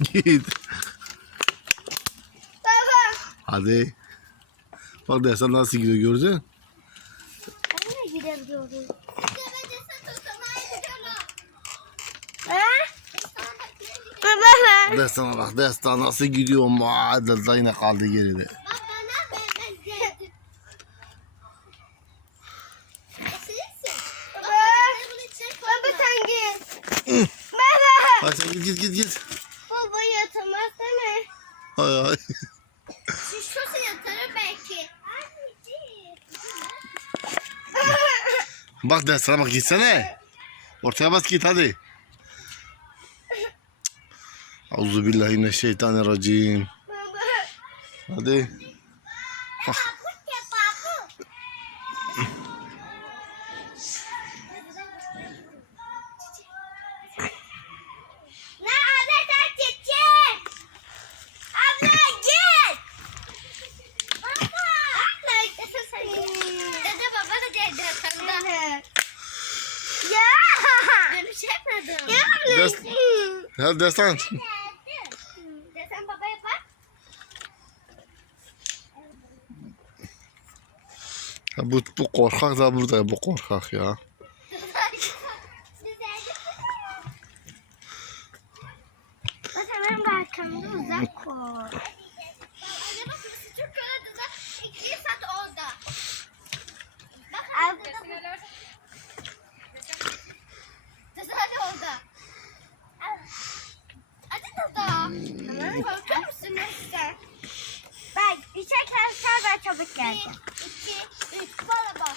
git. Baba. Hadi. Bak dersen nasıl gidiyor gördün? Ben de gidebiliyorum. Baba. Dersen bak dersen nasıl gidiyor dersen yine kaldı geride. Baba sen git. Baba. Hadi git git git git. Baba yatamaz değil mi? Hay hay. Şişkosu yatarır belki. Bak dersene bak gitsene. Ortaya bas git hadi. Auzu billahi mineşşeytanirracim. Hadi. Bak. Ne abla sen gidecek. Abla git. Baba. Abla sen Dede baba da geldi hakkında. Ya. Ben bir şey yapmadım. Ya. Ders, hadi dersen. Desen baba yapar. Ha, bu, bu korkak da burada bu korkak ya. Bak hemen arkamda uzak koy. Korkar mısın Mesut? Bak çeker sen ben çabuk geleceğim. Bir, iki, üç, bana. Bak.